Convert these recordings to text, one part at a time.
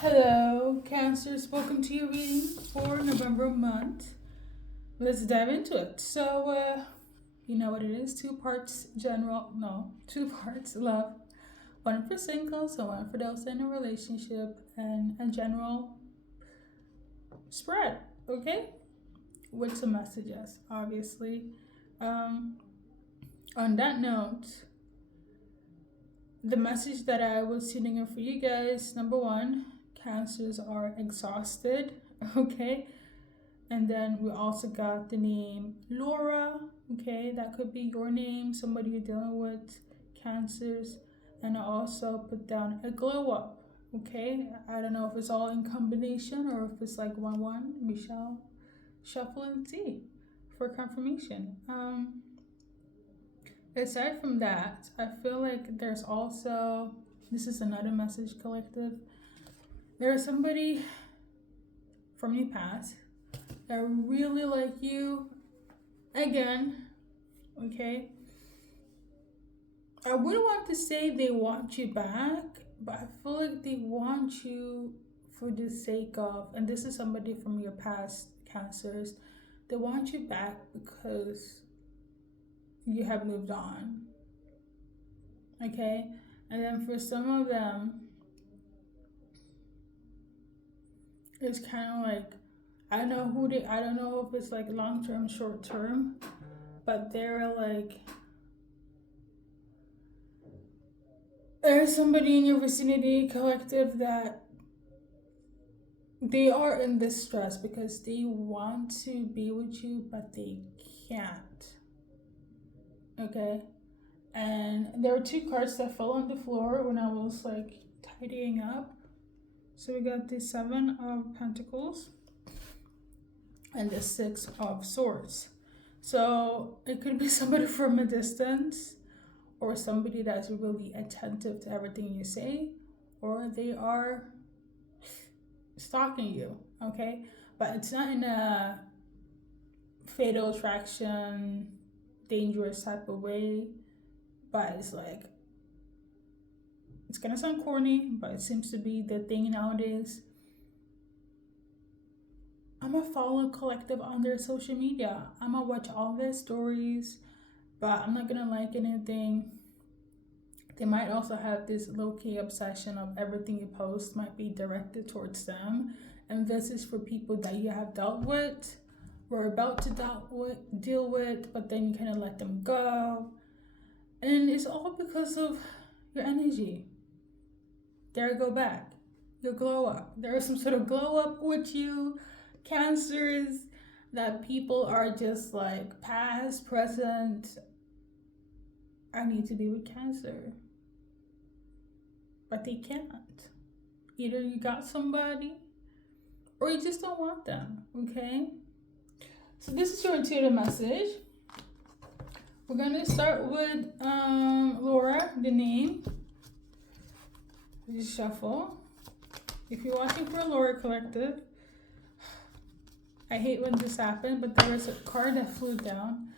Hello, Cancers. Welcome to your reading for November month. Let's dive into it. So, you know what it is: two parts two parts love, one for singles, and one for those in a relationship, and a general spread. Okay, with some messages, obviously. On that note, the message that I was tuning in for you guys: number one, Cancers are exhausted. Okay, and then we also got the name Laura. Okay, that could be your name, somebody you're dealing with, Cancers. And I also put down a glow up. Okay, I don't know if it's all in combination or if it's like one. We shall shuffle and see for confirmation. Aside from that, I feel like there's also, this is another message collective. There's somebody from your past that really like you again. Okay, I wouldn't want to say they want you back, but I feel like they want you for the sake of, and this is somebody from your past, Cancers, they want you back because you have moved on. Okay, and then for some of them, it's kind of like, I don't know if it's like long term, short term, but they're like, there's somebody in your vicinity, collective, that they are in distress because they want to be with you, but they can't. Okay, and there were two cards that fell on the floor when I was like tidying up. So we got the Seven of Pentacles and the Six of Swords. So it could be somebody from a distance, or somebody that's really attentive to everything you say, or they are stalking you. Okay, but it's not in a fatal attraction, dangerous type of way, but it's like, it's gonna sound corny, but it seems to be the thing nowadays. I'm gonna follow a collective on their social media. I'm gonna watch all their stories, but I'm not gonna like anything. They might also have this low-key obsession of everything you post might be directed towards them. And this is for people that you have dealt with, were about to deal with, but then you kind of let them go. And it's all because of your energy. There I go back. Your glow up. There is some sort of glow up with you, Cancers, that people are just like, past, present, I need to be with Cancer. But they can't. Either you got somebody or you just don't want them. Okay? So this is your intuitive message. We're gonna start with Laura, the name. Just shuffle. If you're watching for a Laura collective, I hate when this happens, but there is a card that flew down.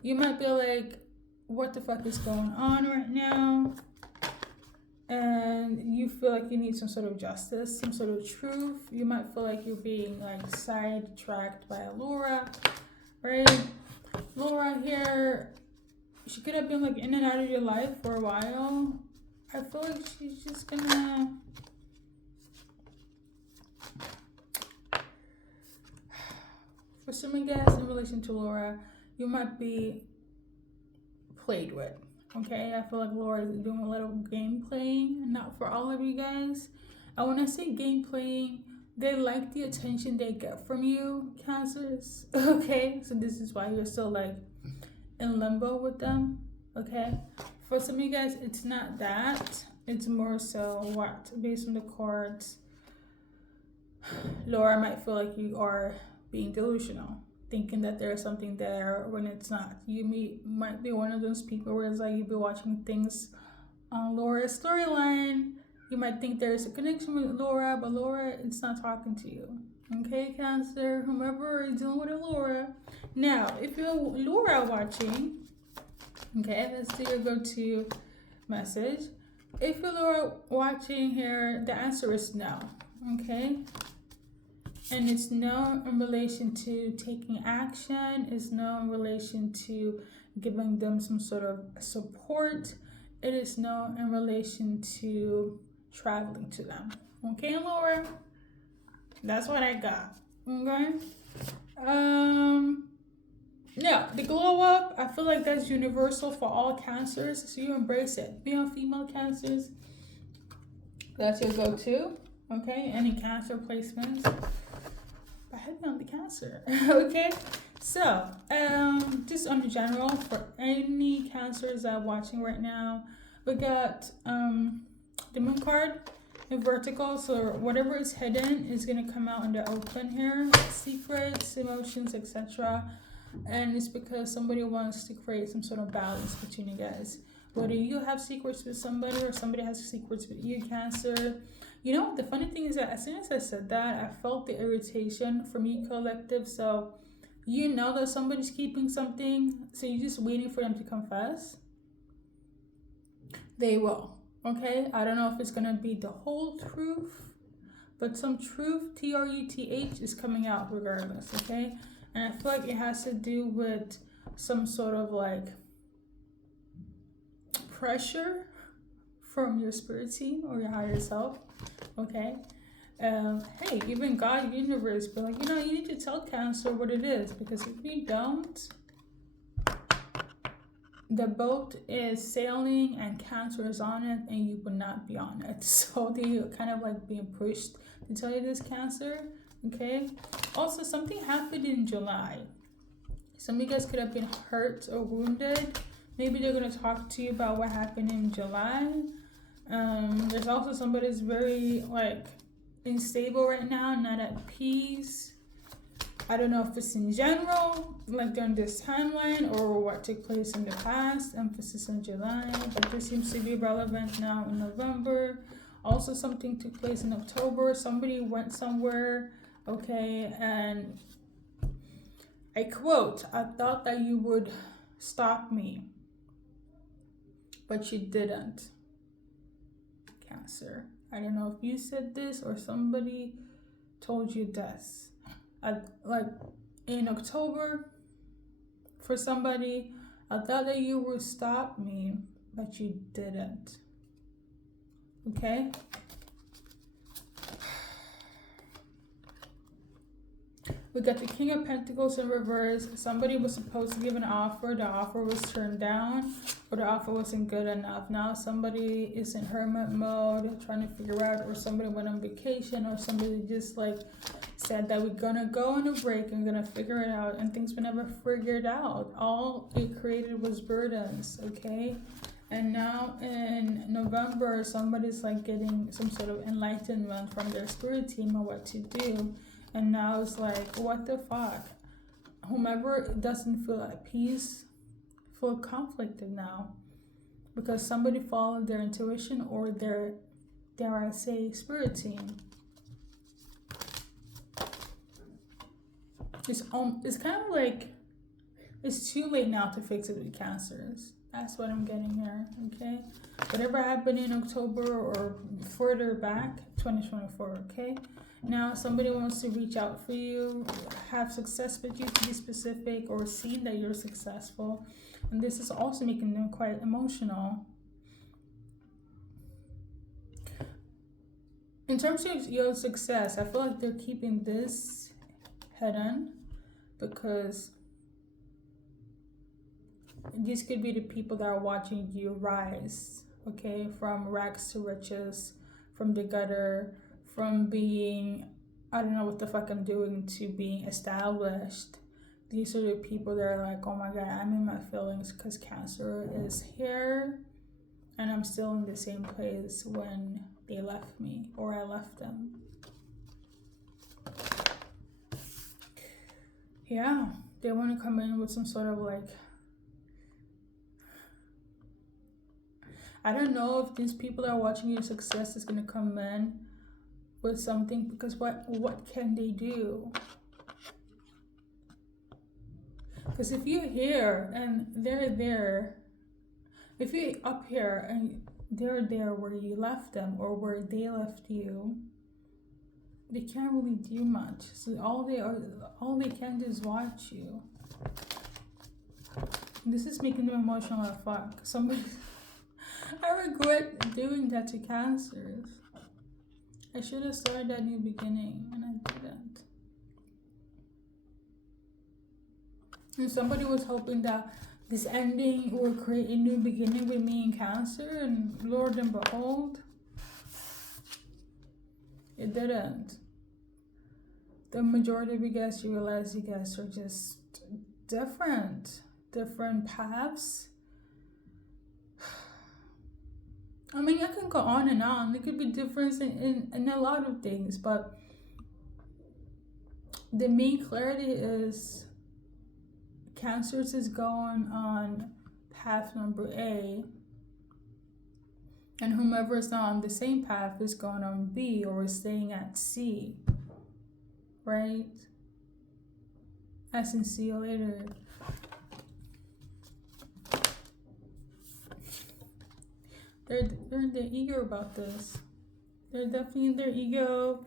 You might be like, what the fuck is going on right now? And you feel like you need some sort of justice, some sort of truth. You might feel like you're being like sidetracked by Laura, right? Laura here, she could have been like in and out of your life for a while. I feel like she's just gonna, for some of you guys in relation to Laura, you might be played with. Okay, I feel like Laura is doing a little game playing, not for all of you guys. And when I say game playing, they like the attention they get from you, Cancers. Okay, so this is why you're still like in limbo with them. Okay, for some of you guys, it's not that. It's more so what, based on the cards, Laura might feel like you are being delusional, thinking that there's something there when it's not. You might be one of those people where it's like you be watching things on Laura's storyline. You might think there's a connection with Laura, but Laura, it's not talking to you. Okay, Cancer, whomever is dealing with a Laura. Now, if you're Laura watching, okay, let's do your go-to message. If you're Laura watching here, the answer is no. okay? And it's no in relation to taking action. It's no in relation to giving them some sort of support. It is no in relation to traveling to them. Okay, Laura? That's what I got. Okay? Yeah, the glow up, I feel like that's universal for all cancers, so you embrace it. Male, female cancers, that's your go-to. Okay, any cancer placements? I had on the cancer. Okay, so just on general for any cancers that are watching right now, we got the moon card in vertical, so whatever is hidden is gonna come out in the open here, secrets, emotions, etc. And it's because somebody wants to create some sort of balance between you guys. Whether you have secrets with somebody or somebody has secrets with you, Cancer. You know, the funny thing is that as soon as I said that, I felt the irritation from you, Collective. So you know that somebody's keeping something, so you're just waiting for them to confess. They will, okay? I don't know if it's gonna be the whole truth, but some truth, TRUTH, is coming out regardless, okay? And I feel like it has to do with some sort of like pressure from your spirit team or your higher self, okay? Hey, even God, universe, but like, you need to tell Cancer what it is, because if you don't, the boat is sailing and Cancer is on it and you would not be on it. So they kind of like being pushed to tell you this, Cancer. Okay. Also, something happened in July. Some of you guys could have been hurt or wounded. Maybe they're gonna talk to you about what happened in July. There's also somebody that's very like unstable right now, not at peace. I don't know if it's in general, like during this timeline, or what took place in the past. Emphasis on July, but this seems to be relevant now in November. Also, something took place in October. Somebody went somewhere. Okay, and I quote, "I thought that you would stop me, but you didn't." Cancer. I don't know if you said this or somebody told you this. Like in October, for somebody, I thought that you would stop me, but you didn't. Okay? We got the King of Pentacles in reverse. Somebody was supposed to give an offer. The offer was turned down, or the offer wasn't good enough. Now somebody is in hermit mode, trying to figure out, or somebody went on vacation, or somebody just like said that we're gonna go on a break and gonna figure it out, and things were never figured out. All it created was burdens, okay? And now in November, somebody's like getting some sort of enlightenment from their spirit team on what to do. And now it's like, what the fuck? Whomever doesn't feel at peace, feel conflicted now. Because somebody followed their intuition or their, dare I say, spirit team. It's kind of like, it's too late now to fix it with Cancers. That's what I'm getting here, okay? Whatever happened in October or further back, 2024, okay? Now somebody wants to reach out for you, have success with you, to be specific, or seen that you're successful. And this is also making them quite emotional. In terms of your success, I feel like they're keeping this hidden because these could be the people that are watching you rise, okay? From rags to riches, from the gutter, from being, I don't know what the fuck I'm doing, to being established. These are the people that are like, oh my god, I'm in my feelings because Cancer is here and I'm still in the same place when they left me or I left them. Yeah, they want to come in with some sort of like, I don't know if these people that are watching your success is going to come in with something, because what can they do? Because if you're here and they're there, if you're up here and they're there where you left them or where they left you, they can't really do much. So all they can do is watch you. This is making them emotional as fuck. Somebody, I regret doing that to Cancers. I should have started that new beginning, and I didn't. And somebody was hoping that this ending will create a new beginning with me in Cancer, and Lord and behold, it didn't. The majority of you guys, you realize you guys are just different paths. I mean, I can go on and on. There could be difference in a lot of things, but the main clarity is Cancers is going on path number A, and whomever is not on the same path is going on B or is staying at C, right? As in, see you later. They're in their ego about this. They're definitely in their ego.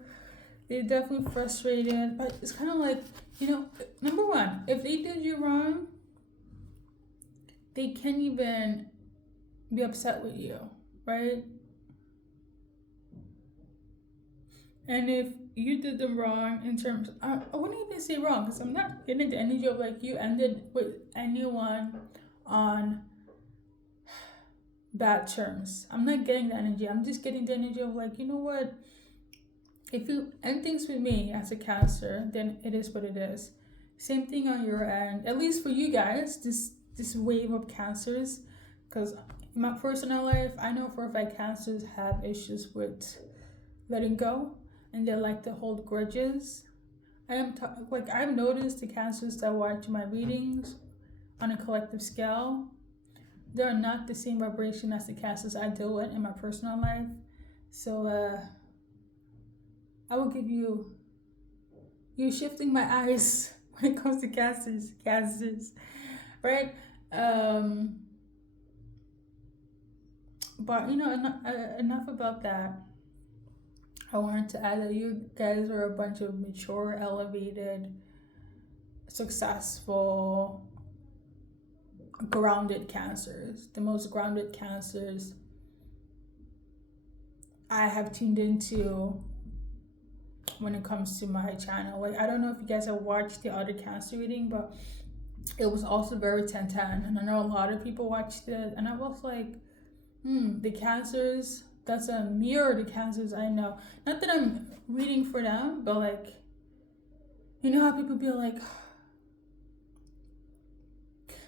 They're definitely frustrated. But it's kind of like, number one, if they did you wrong, they can't even be upset with you, right? And if you did them wrong in terms, I wouldn't even say wrong, because I'm not getting the energy of like you ended with anyone on bad terms. I'm not getting the energy. I'm just getting the energy of like, you know what? If you end things with me as a Cancer, then it is what it is. Same thing on your end. At least for you guys, this wave of Cancers, because in my personal life, I know for a fact Cancers have issues with letting go, and they like to hold grudges. I've noticed the Cancers that watch my readings on a collective scale, they're not the same vibration as the Cancers I deal with in my personal life. So I will give you, you're shifting my eyes when it comes to Cancers, right? But enough about that. I wanted to add that you guys are a bunch of mature, elevated, successful, grounded Cancers. The most grounded Cancers I have tuned into when it comes to my channel. Like, I don't know if you guys have watched the other Cancer reading, but it was also very 10-10, and I know a lot of people watched it, and I was like, the Cancers, that's a mirror to Cancers I know. Not that I'm reading for them, but like, you know how people be like,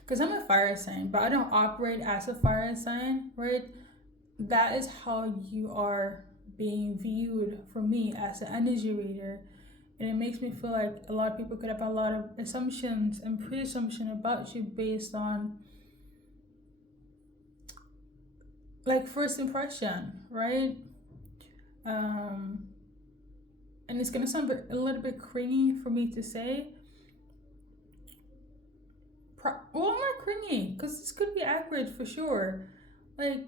because I'm a fire sign, but I don't operate as a fire sign, right? That is how you are being viewed for me as an energy reader. And it makes me feel like a lot of people could have a lot of assumptions and pre-assumption about you based on like first impression, right? And it's gonna sound a little bit cringy for me to say. Well, I'm not cringy, because this could be accurate for sure. Like,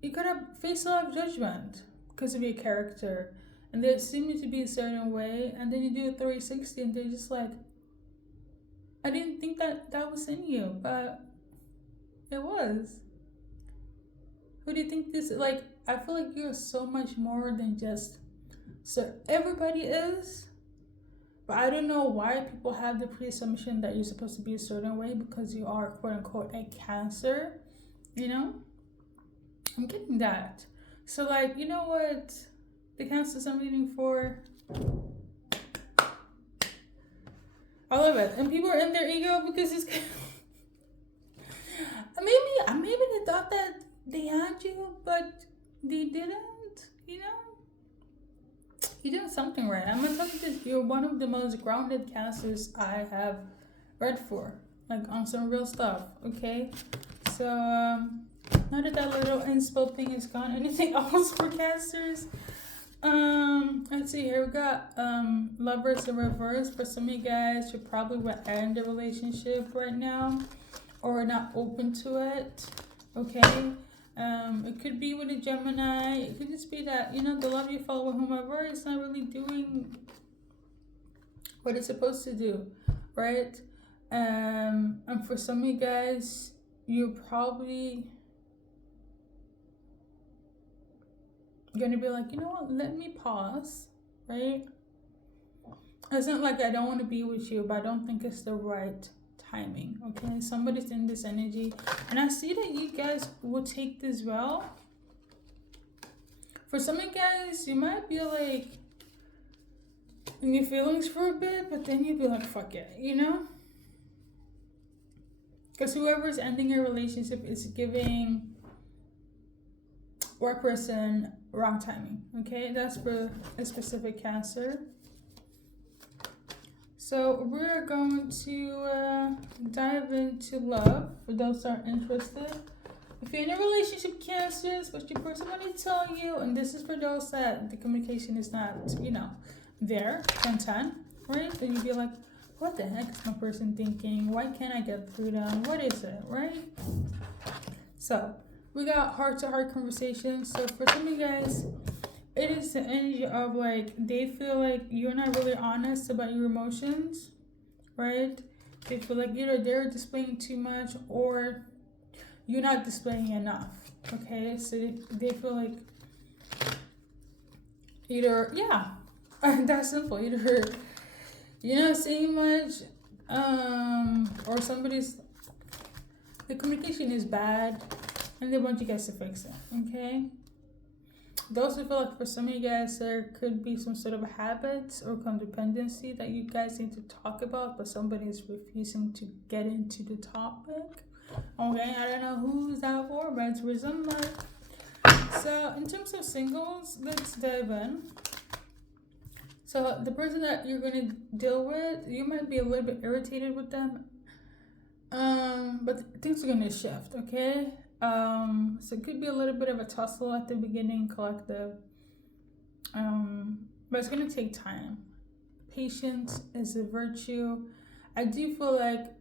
you could have faced a lot of judgment because of your character, and they assume you to be a certain way, and then you do a 360 and they're just like, I didn't think that was in you, but it was. Who do you think this is? Like, I feel like you're so much more than just, so everybody is, but I don't know why people have the preassumption that you're supposed to be a certain way because you are quote unquote a Cancer, I'm getting that. So like, you know what, the Cancers I'm reading for, I love it. And people are in their ego because it's maybe they thought that they had you, but they didn't, You're doing something right. I'm gonna tell you this, you're one of the most grounded Cancers I have read for, like on some real stuff, okay? So now that little inspo thing is gone, anything else for Cancers? Let's see here. We got Lovers in reverse. For some of you guys, you probably will end a relationship right now or not open to it. Okay. It could be with a Gemini. It could just be that, you know, the love you follow with whomever is not really doing what it's supposed to do, right? And for some of you guys, you're probably gonna be like, you know what, let me pause, right? It's not like I don't want to be with you, but I don't think it's the right timing, okay? Somebody's in this energy, and I see that you guys will take this well. For some of you guys, you might be like in your feelings for a bit, but then you'll be like, fuck it, you know? Because whoever's ending your relationship is giving or person wrong timing, okay? That's for a specific Cancer. So we're going to dive into love for those that are interested. If you're in a relationship, Cancers, what your person want to tell you, and this is for those that the communication is not, you know, there, 10-10, right? Then you'd be like, what the heck is my person thinking? Why can't I get through them? What is it, right? So we got heart-to-heart conversations. So for some of you guys, it is the energy of like, they feel like you're not really honest about your emotions, right? They feel like either they're displaying too much or you're not displaying enough, okay? So they feel like either, yeah, that's simple. Either you're not saying much, or the communication is bad and they want you guys to fix it, okay? Those who feel like for some of you guys there could be some sort of habits or codependency that you guys need to talk about, but somebody is refusing to get into the topic. Okay, I don't know who's that for, but it's for somebody. So in terms of singles, let's dive in. So the person that you're going to deal with, you might be a little bit irritated with them, but things are going to shift, okay? So it could be a little bit of a tussle at the beginning, collective, but it's going to take time. Patience is a virtue. I do feel like,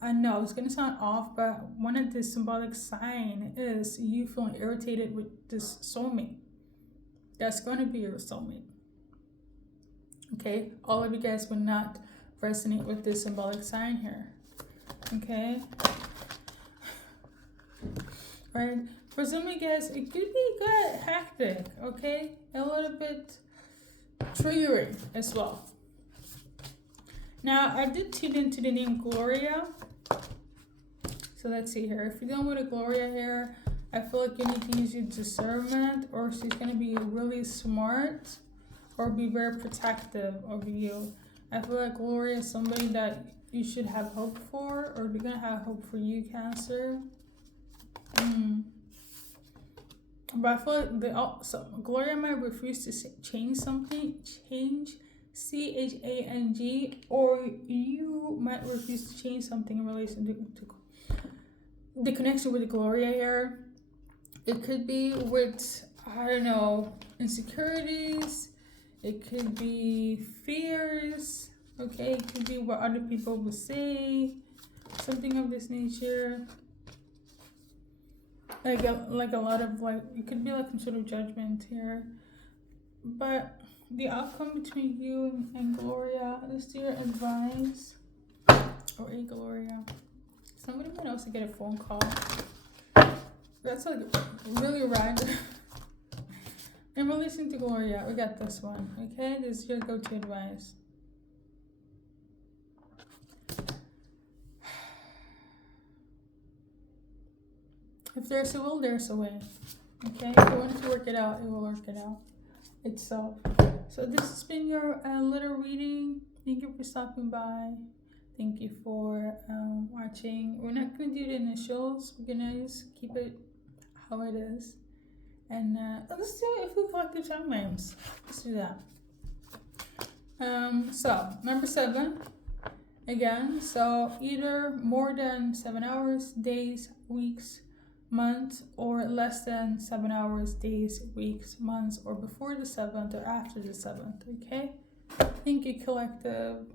I know it's going to sound off, but one of the symbolic sign is you feeling irritated with this soulmate. That's going to be your soulmate. Okay, all of you guys would not resonate with this symbolic sign here. Okay. Right, for some of you guys, it could be good, hectic, okay? A little bit triggering as well. Now, I did tune into the name Gloria. So let's see here. If you're dealing with a Gloria here, I feel like you need to use your discernment, or she's going to be really smart or be very protective of you. I feel like Gloria is somebody that you should have hope for, or they're going to have hope for you, Cancer. But I feel like Gloria might refuse to change something, change, CHANG, or you might refuse to change something in relation to the connection with Gloria here. It could be with, I don't know, insecurities. It could be fears. Okay, it could be what other people will say, something of this nature. Like a lot of like, it could be like some sort of judgment here. But the outcome between you and Gloria is your advice, or a Gloria. Somebody might also get a phone call. That's like really random. In relation to Gloria, we got this one. Okay, this is your go-to advice. If there's a will, there's a way. Okay, if you want to work it out, it will work it out itself. So this has been your little reading. Thank you for stopping by. Thank you for watching. We're not going to do the initials. We're going to just keep it how it is. And let's do it if we collective timelines. Let's do that. So, number 7. Again, so either more than 7 hours, days, weeks, months, or less than 7 hours, days, weeks, months, or before the 7th or after the 7th, okay? Thank you, collective.